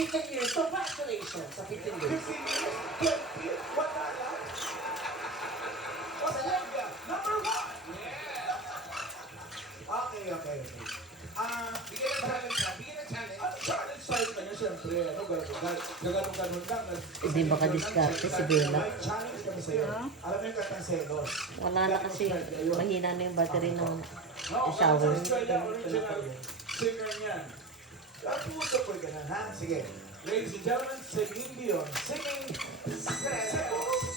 15 years. Congratulations sa 15 years. 15 years, 20, wala lang. Australia, number 1! Okay. Bigyan ng challenge ha. Bigyan ng challenge. Ano challenge sa'yo kanya, siyempre, ano, ganun lang. Hindi makadiskarte si Bella. May challenge kami sa'yo. Alam mo yung katang selos. Wala na kasi, mahina na yung battery ng No, shower. Australia original singer niyan. Puso ko ganun, ha? Sige. Ladies and gentlemen, Celine Dion singing Selos.